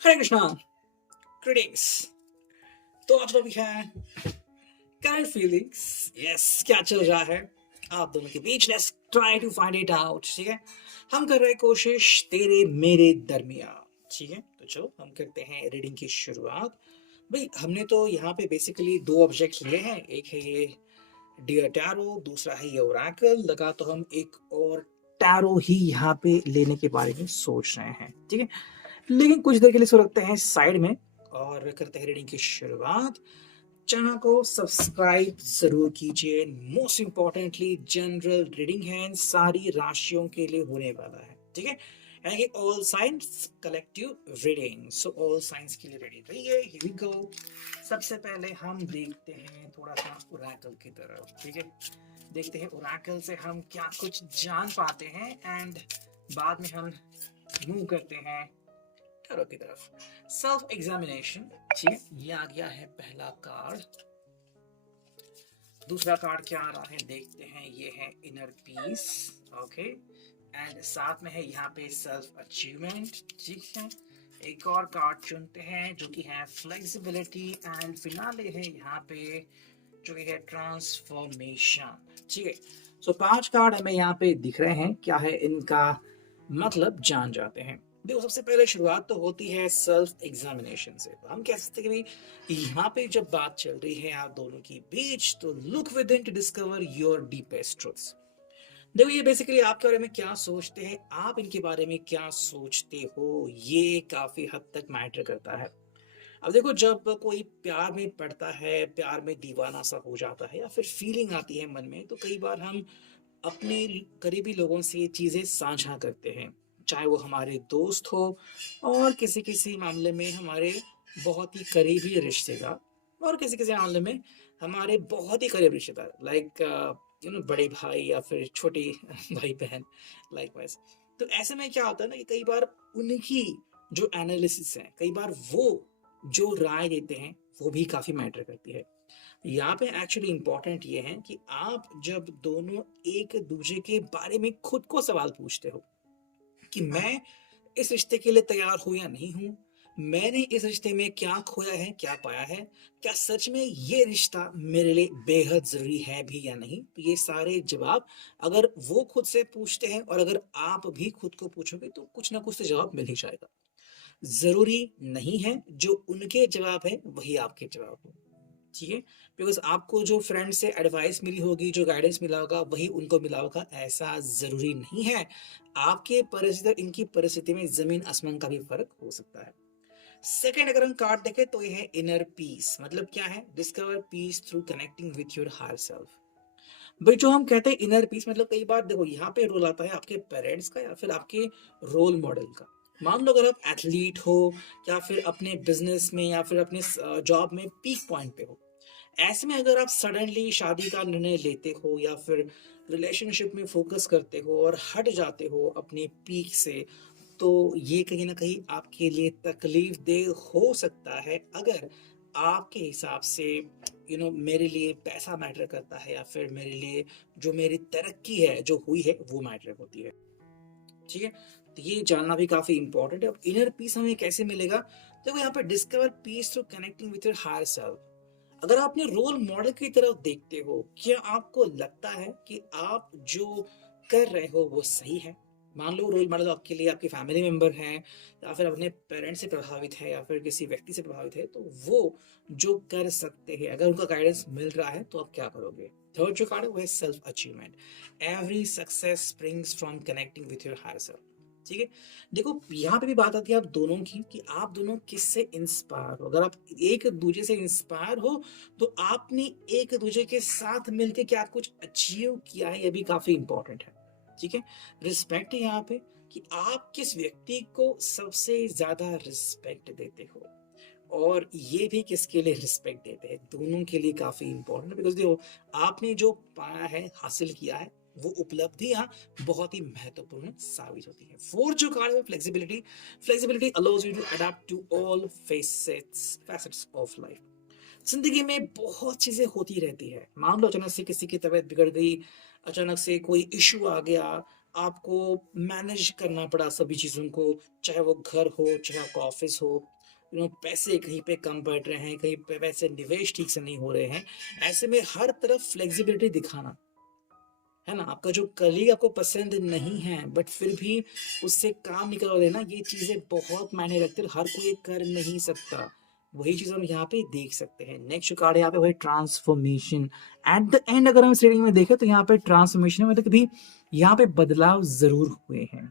हरे Krishna. Greetings. तो आज topic है करंट फीलिंग्स। यस, क्या चल रहा है आप दोनों के बीच? Let's try to find it out. ठीक है, हम कर रहे हैं कोशिश तेरे मेरे दरमियान। ठीक है, तो चलो हम करते हैं रीडिंग की शुरुआत। भाई, हमने तो यहाँ पे बेसिकली दो ऑब्जेक्ट्स लिए हैं। एक है ये डियर टैरो, दूसरा है ये ओरेकल। लगा तो हम एक और टैरो ही यहाँ पे लेने के बारे में सोच रहे हैं। ठीक है, लेकिन कुछ देर के लिए इसको रखते हैं साइड में और करते हैं रीडिंग की शुरुआत। चैनल को सब्सक्राइब जरूर कीजिए। मोस्ट इंपॉर्टेंटली जनरल रीडिंग है, सारी राशियों के लिए होने वाला है। ठीक है, यानी कि all science collective reading. So all science के लिए रेडी रहिए। Here we go. सबसे पहले हम देखते हैं थोड़ा सा ओरेकल की तरफ। ठीक है, देखते हैं ओरेकल से हम क्या कुछ जान पाते हैं एंड बाद में हम मूव करते हैं टैरो की तरफ। Self examination. ठीक है, ये आ गया है पहला कार्ड। दूसरा कार्ड क्या आ रहा है देखते हैं। ये है इनर पीस। ओके, एंड साथ में है यहाँ पे सेल्फ अचीवमेंट। ठीक है, एक और कार्ड चुनते हैं जो कि है फ्लेक्सिबिलिटी एंड फिनाले है यहाँ पे जो कि है ट्रांसफॉर्मेशन। ठीक है, सो 5 कार्ड हमें यहाँ पे दिख रहे हैं। क्या है इनका मतलब जान जाते हैं। देखो, सबसे पहले शुरुआत तो होती है सेल्फ एग्जामिनेशन से। हम कह सकते हैं कि भाई यहाँ पे जब बात चल रही है आप दोनों की बीच, तो look within to discover your deepest truths. देखो, ये बेसिकली आपके बारे में क्या सोचते हैं, आप इनके बारे में क्या सोचते हो, ये काफी हद तक मैटर करता है। अब देखो, जब कोई प्यार में पड़ता है, प्यार में दीवाना सा हो जाता है या फिर फीलिंग आती है मन में, तो कई बार हम अपने करीबी लोगों से ये चीज़ें साझा करते हैं। चाहे वो हमारे दोस्त हो और किसी किसी मामले में हमारे बहुत ही करीबी रिश्तेदार, और किसी किसी मामले में हमारे बहुत ही करीबी रिश्तेदार, लाइक बड़े भाई या फिर छोटी भाई बहन, लाइक वाइज। तो ऐसे में क्या होता है ना कि कई बार उनकी जो एनालिसिस है, कई बार वो जो राय देते हैं, वो भी काफ़ी मैटर करती है। यहाँ पे एक्चुअली इंपॉर्टेंट ये है कि आप जब दोनों एक दूसरे के बारे में खुद को सवाल पूछते हो कि मैं इस रिश्ते के लिए तैयार हूं या नहीं हूं, मैंने इस रिश्ते में क्या खोया है क्या पाया है, क्या सच में ये रिश्ता मेरे लिए बेहद जरूरी है भी या नहीं, तो ये सारे जवाब अगर वो खुद से पूछते हैं और अगर आप भी खुद को पूछोगे तो कुछ ना कुछ तो जवाब मिल ही जाएगा। जरूरी नहीं है जो उनके जवाब है वही आपके जवाब हो। ठीक है, बिकॉज आपको जो फ्रेंड से एडवाइस मिली होगी, जो गाइडेंस मिला होगा, वही उनको मिला होगा, ऐसा जरूरी नहीं है। आपके परिस्थिति और इनकी परिस्थिति में जमीन आसमान का भी फर्क हो सकता है। सेकेंड अगर हम कार्ड देखें तो ये है इनर पीस। मतलब क्या है? Discover peace through connecting with your higher self. भाई, जो हम कहते हैं इनर पीस, मतलब कई बार देखो यहाँ पे रोल आता है आपके पेरेंट्स का या फिर आपके रोल मॉडल का। मान लो अगर आप एथलीट हो या फिर अपने बिजनेस में या फिर अपने जॉब में पीक पॉइंट पे हो, ऐसे में अगर आप सडनली शादी का निर्णय लेते हो या फिर रिलेशनशिप में फोकस करते हो और हट जाते हो अपने पीक से, तो ये कहीं ना कहीं आपके लिए तकलीफ देह हो सकता है। अगर आपके हिसाब से मेरे लिए पैसा मैटर करता है या फिर मेरे लिए जो मेरी तरक्की है जो हुई है वो मैटर होती है। ठीक है, तो ये जानना भी काफी इंपॉर्टेंट है। अब इनर पीस हमें कैसे मिलेगा? देखो, यहाँ पे discover peace through connecting with your higher self. अगर आप अपने रोल मॉडल की तरफ देखते हो, क्या आपको लगता है कि आप जो कर रहे हो वो सही है? मान लो रोल मॉडल आपके लिए आपके फैमिली मेंबर हैं या फिर अपने पेरेंट्स से प्रभावित है या फिर किसी व्यक्ति से प्रभावित है, तो वो जो कर सकते हैं, अगर उनका गाइडेंस मिल रहा है तो आप क्या करोगे? थर्ड जो कार्ड है वो है self achievement. Every success springs from connecting with your higher self. ठीक है, देखो यहाँ पे भी बात आती है आप दोनों की कि आप दोनों किससे इंस्पायर हो। अगर आप एक दूसरे से इंस्पायर हो तो आपने एक दूसरे के साथ मिलकर क्या कुछ अचीव किया है, ये भी काफी इंपॉर्टेंट है। ठीक है, रिस्पेक्ट है यहाँ पे कि आप किस व्यक्ति को सबसे ज्यादा रिस्पेक्ट देते हो और ये भी किसके लिए रिस्पेक्ट देते हैं, दोनों के लिए काफी इंपॉर्टेंट है। बिकॉज देखो, आपने जो पाया है, हासिल किया है, वो उपलब्धियां बहुत ही महत्वपूर्ण साबित होती है। फोर्थ जो कार्ड है flexibility. Flexibility allows you to adapt to all facets of life. जिंदगी में बहुत चीजें होती रहती है। मान लो अचानक से किसी की तबीयत बिगड़ गई, अचानक से कोई इशू आ गया, आपको मैनेज करना पड़ा सभी चीज़ों को, चाहे वो घर हो, चाहे आपका ऑफ़िस हो, पैसे कहीं पे कम पड़ रहे हैं, कहीं पे पैसे निवेश ठीक से नहीं हो रहे हैं। ऐसे में हर तरफ फ्लेक्सिबिलिटी दिखाना, है ना? आपका जो कलीग आपको पसंद नहीं है, बट फिर भी उससे काम निकलवा देना, ये चीज़ें बहुत मायने रखती हैं और हर कोई ये कर नहीं सकता। वही चीज़ हम यहाँ पे देख सकते हैं। नेक्स्ट जो कार्ड है यहाँ पे वही ट्रांसफॉर्मेशन। एट द एंड अगर हम इस रीडिंग में देखें तो यहाँ पे ट्रांसफॉर्मेशन में मतलब कि यहाँ पे बदलाव ज़रूर हुए हैं।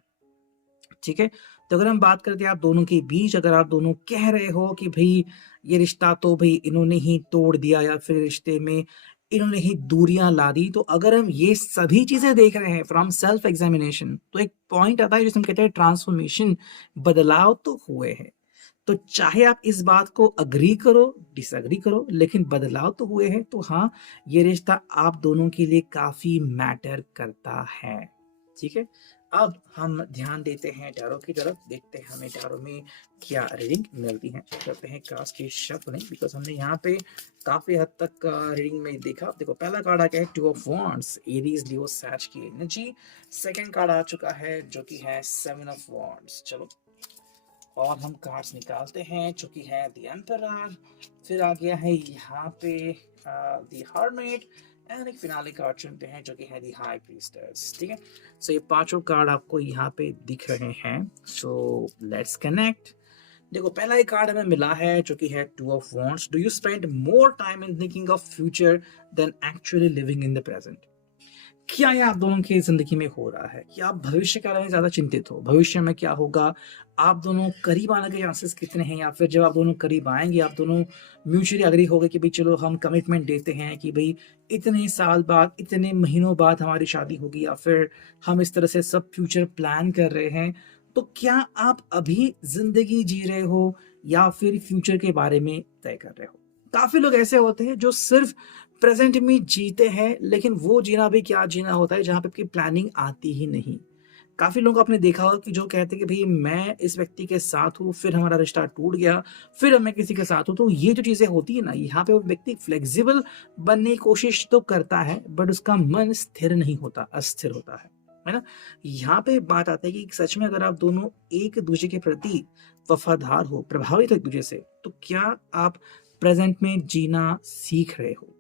ठीक है? तो अगर हम बात करते हैं आप दोनों के बीच, अगर आप दोनों कह रहे हो कि भई ये रिश्ता तो भई इन्होंने ही तोड़ दिया या फिर रिश्ते में इन्होंने ही दूरियाँ ला दी, तो अगर हम ये सभी चीज़ें देख रहे हैं फ्रॉम सेल्फ एग्ज़ामिनेशन, तो एक पॉइंट आता है जिसे हम कहते हैं ट्रांसफॉर्मेशन, बदलाव तो हुए हैं। तो चाहे आप इस बात को एग्री करो, डिसएग्री करो, लेकिन बदलाव तो हुए हैं। तो हाँ, ये रिश्ता आप दोनों के लिए काफ़ी मैटर करता है। ठीक है? अब हम ध्यान देते हैं टैरो की तरफ, देखते हैं हमें टैरो में क्या रीडिंग मिलती है। करते हैं कार्ड्स की शफलिंग, बिकॉज़ हमने यहाँ पे काफ़ी हद तक रीडिंग में देखा। देखो पहला कार्ड आ गया है टू ऑफ वॉन्ड्स, एरीज़, लियो, सैज की एनर्जी। सेकंड कार्ड आ चुका है जो कि है सेवन ऑफ वॉन्ड्स। चलो और हम कार्ड्स निकालते हैं जो कि है द एम्परर, फिर आ गया है यहाँ पे द हर्मिट एंड एक फिनाले कार्ड चुनते हैं जो कि है द हाई प्रीस्टेस। ठीक है, सो ये पांचों कार्ड आपको यहाँ पे दिख रहे हैं। So let's connect. देखो पहला एक कार्ड हमें मिला है जो कि है two of wands. Do you spend more time in thinking of future than actually living in the present? क्या ये आप दोनों की ज़िंदगी में हो रहा है कि आप भविष्य के बारे में ज़्यादा चिंतित हो? भविष्य में क्या होगा? आप दोनों करीब आने के चांसेस कितने हैं? या फिर जब आप दोनों करीब आएँगे, आप दोनों म्यूचुअली एग्री हो गए कि भई चलो हम कमिटमेंट देते हैं कि भई इतने साल बाद, इतने महीनों बाद हमारी शादी होगी, या फिर हम इस तरह से सब फ्यूचर प्लान कर रहे हैं। तो क्या आप अभी ज़िंदगी जी रहे हो या फिर फ्यूचर के बारे में तय कर रहे हो? काफ़ी लोग ऐसे होते हैं जो सिर्फ़ प्रेज़ेंट में जीते हैं, लेकिन वो जीना भी क्या जीना होता है जहाँ पे आपकी प्लानिंग आती ही नहीं। काफ़ी लोग आपने देखा होगा कि जो कहते हैं कि भई मैं इस व्यक्ति के साथ हूँ, फिर हमारा रिश्ता टूट गया, फिर अब मैं किसी के साथ हूँ। तो ये जो चीज़ें होती है ना, यहाँ पे वो व्यक्ति फ्लेक्सिबल बनने की कोशिश तो करता है, बट उसका मन स्थिर नहीं होता, अस्थिर होता है ना? यहाँ पे बात आती है कि सच में अगर आप दोनों एक-दूसरे के प्रति वफ़ादार हो, प्रभावित हो एक-दूसरे से, तो क्या आप प्रेज़ेंट में जीना सीख रहे हो?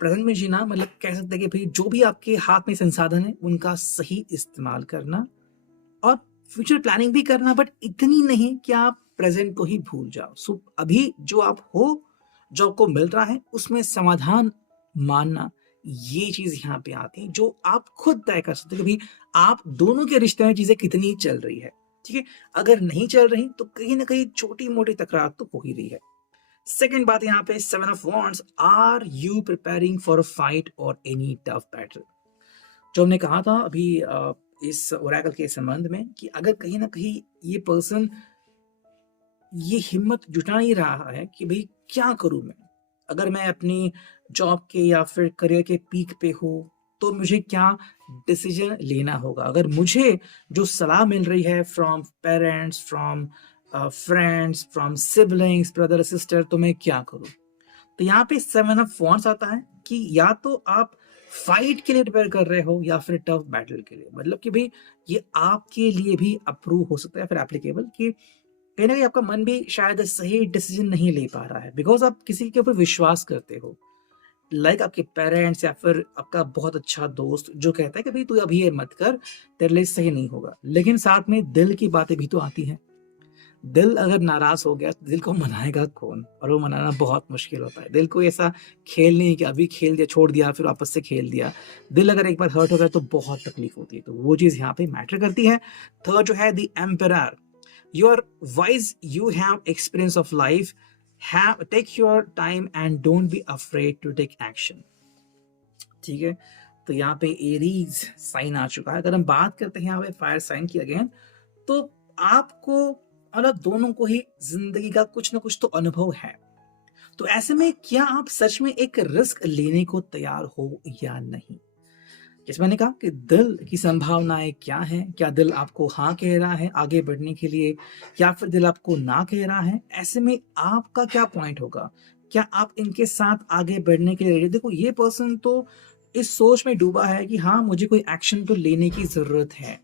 प्रेज़ेंट में जीना मतलब कह सकते हैं कि भई जो भी आपके हाथ में संसाधन है, उनका सही इस्तेमाल करना और फ्यूचर प्लानिंग भी करना, बट इतनी नहीं कि आप प्रेज़ेंट को ही भूल जाओ। सो अभी जो आप हो, जो आपको मिल रहा है, उसमें समाधान मानना, ये चीज़ यहाँ पे आती है, जो आप खुद तय कर सकते हो कि भई आप दोनों के रिश्ते में चीज़ें कितनी चल रही है, ठीक है? अगर नहीं चल रही, तो कहीं न कहीं छोटी-मोटी तकरार तो हो ही रही है। सेकंड बात यहाँ पे seven of wands, are you preparing for a fight और एनी टफ बैटल? जो हमने कहा था अभी इस ओरेकल के संबंध में कि अगर कहीं न कहीं ये पर्सन ये हिम्मत जुटा नहीं रहा है कि भई क्या करूँ मैं? अगर मैं अपनी जॉब के या फिर करियर के पीक पे हूँ, तो मुझे क्या डिसीज़न लेना होगा? अगर मुझे जो सलाह मिल रही है from parents, from friends, from siblings, brother, sister, तो मैं क्या करूँ? तो यहाँ पे सेवन ऑफ वॉन्ड्स आता है कि या तो आप फाइट के लिए प्रिपेयर कर रहे हो या फिर टफ बैटल के लिए। मतलब कि भई ये आपके लिए भी अप्रूव हो सकता है, फिर एप्लीकेबल कि कहीं न कहीं आपका मन भी शायद सही डिसीज़न नहीं ले पा रहा है, बिकॉज़ आप किसी के ऊपर विश्वास करते हो। लाइक आपके पेरेंट्स या फिर आपका बहुत अच्छा दोस्त जो कहता है कि भई तू अभी ये मत कर, तेरे लिए सही नहीं होगा। लेकिन साथ में दिल की बातें भी तो आती हैं। दिल अगर नाराज़ हो गया तो दिल को मनाएगा कौन? और वो मनाना बहुत मुश्किल होता है। दिल कोई ऐसा खेल नहीं है कि अभी खेल दिया, छोड़ दिया, फिर वापस से खेल दिया। दिल अगर एक बार हर्ट हो गया तो बहुत तकलीफ़ होती है। तो वो चीज़ यहाँ पे मैटर करती है। थर्ड जो है the emperor, you are wise, you have experience of life, have take your time and don't be afraid to take action. ठीक है? तो यहाँ पे एरीज़ साइन आ चुका है। अगर हम बात करते हैं यहाँ पे फायर साइन की अगेन, तो आपको मतलब दोनों को ही ज़िंदगी का कुछ न कुछ तो अनुभव है। तो ऐसे में क्या आप सच में एक रिस्क लेने को तैयार हो या नहीं? जैसे मैंने कहा कि दिल की संभावनाएँ क्या हैं? क्या दिल आपको हाँ कह रहा है आगे बढ़ने के लिए या फिर दिल आपको ना कह रहा है? ऐसे में आपका क्या पॉइंट होगा? क्या आप इनके साथ आगे बढ़ने के लिए रेडी? देखो ये पर्सन तो इस सोच में डूबा है कि हाँ मुझे कोई एक्शन तो लेने की जरूरत है,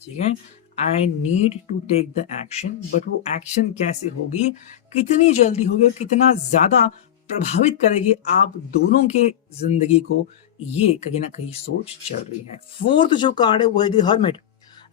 ठीक है, I need to take the action, but वो एक्शन कैसे होगी, कितनी जल्दी होगी और कितना ज्यादा प्रभावित करेगी आप दोनों के जिंदगी को, ये कहीं ना कहीं सोच चल रही है। फोर्थ जो कार्ड है वो है the hermit.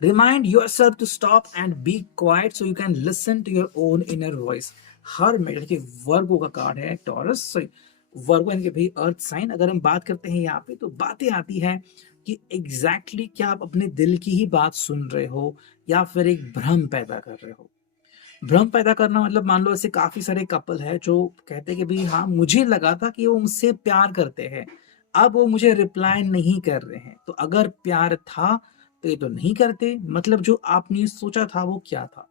Remind yourself to stop and be quiet so you can listen to your own inner voice. Hermit यानी कि वर्गो का कार्ड है, टॉरस सॉरी वर्गो यानी कि भाई अर्थ साइन। अगर हम बात करते हैं यहाँ पे तो बातें आती है कि एग्जैक्टली क्या आप अपने दिल की ही बात सुन रहे हो या फिर एक भ्रम पैदा कर रहे हो। भ्रम पैदा करना मतलब मान लो ऐसे काफी सारे कपल है जो कहते हैं कि भाई हाँ मुझे लगा था कि वो मुझसे प्यार करते हैं, अब वो मुझे रिप्लाई नहीं कर रहे हैं, तो अगर प्यार था तो ये तो नहीं करते, मतलब जो आपने सोचा था वो क्या था।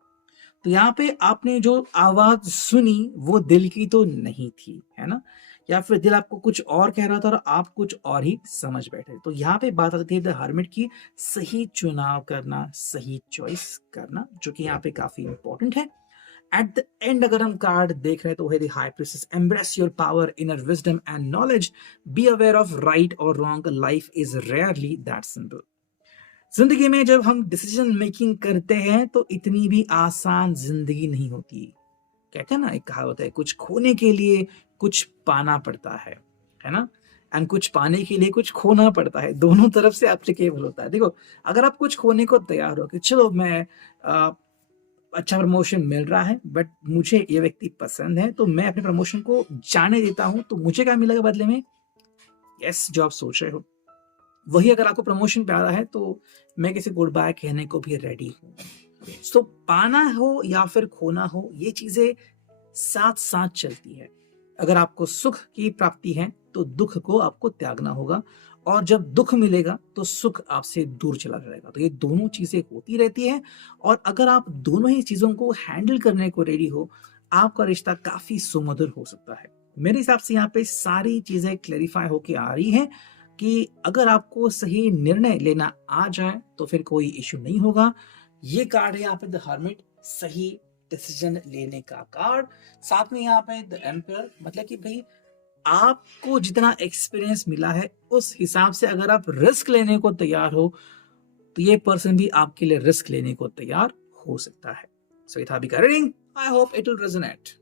तो यहाँ पे आपने जो आवाज सुनी वो दिल की तो नहीं थी, है ना, या फिर दिल आपको कुछ और कह रहा था और आप कुछ और ही समझ बैठे। तो यहाँ पे बात आती है द हर्मिट की, सही चुनाव करना, सही चॉइस करना, जो कि यहाँ पे काफी इंपॉर्टेंट है। एट द एंड अगर हम कार्ड देख रहे हैं तो है the high priestess. Embrace your power, inner wisdom and knowledge, be aware of right और wrong, life is rarely that simple. जिंदगी में जब हम डिसीजन मेकिंग करते हैं तो इतनी भी आसान जिंदगी नहीं होती। कहते हैं ना, एक कहावत है, कुछ खोने के लिए कुछ पाना पड़ता है ना, एंड कुछ पाने के लिए कुछ खोना पड़ता है, दोनों तरफ से एप्लीकेबल होता है। देखो, अगर आप कुछ खोने को तैयार हो कि चलो मैं अच्छा प्रमोशन मिल रहा है बट मुझे ये व्यक्ति पसंद है तो मैं अपने प्रमोशन को जाने देता हूं, तो मुझे क्या मिलेगा बदले में, यस जो आप सोच रहे हो वही। अगर आपको प्रमोशन प्यारा है तो मैं किसी गुड बाय कहने को भी रेडी हूँ। तो पाना हो या फिर खोना हो, ये चीजें साथ साथ चलती है। अगर आपको सुख की प्राप्ति है तो दुख को आपको त्यागना होगा, और जब दुख मिलेगा तो सुख आपसे दूर चला जाएगा। तो ये दोनों चीजें होती रहती है, और अगर आप दोनों ही चीजों को हैंडल करने को रेडी हो, आपका रिश्ता काफी सुमधुर हो सकता है। मेरे हिसाब से यहाँ पे सारी चीजें क्लेरिफाई होके आ रही हैं कि अगर आपको सही निर्णय लेना आ जाए तो फिर कोई इश्यू नहीं होगा। ये कार्ड है यहाँ पे द हर्मिट, सही डिसीजन लेने का कार्ड। साथ में यहाँ पे द एम्पायर, मतलब कि भाई आपको जितना एक्सपीरियंस मिला है उस हिसाब से अगर आप रिस्क लेने को तैयार हो तो ये पर्सन भी आपके लिए रिस्क लेने को तैयार हो सकता है। सो ये था अभी का reading. I hope it will resonate.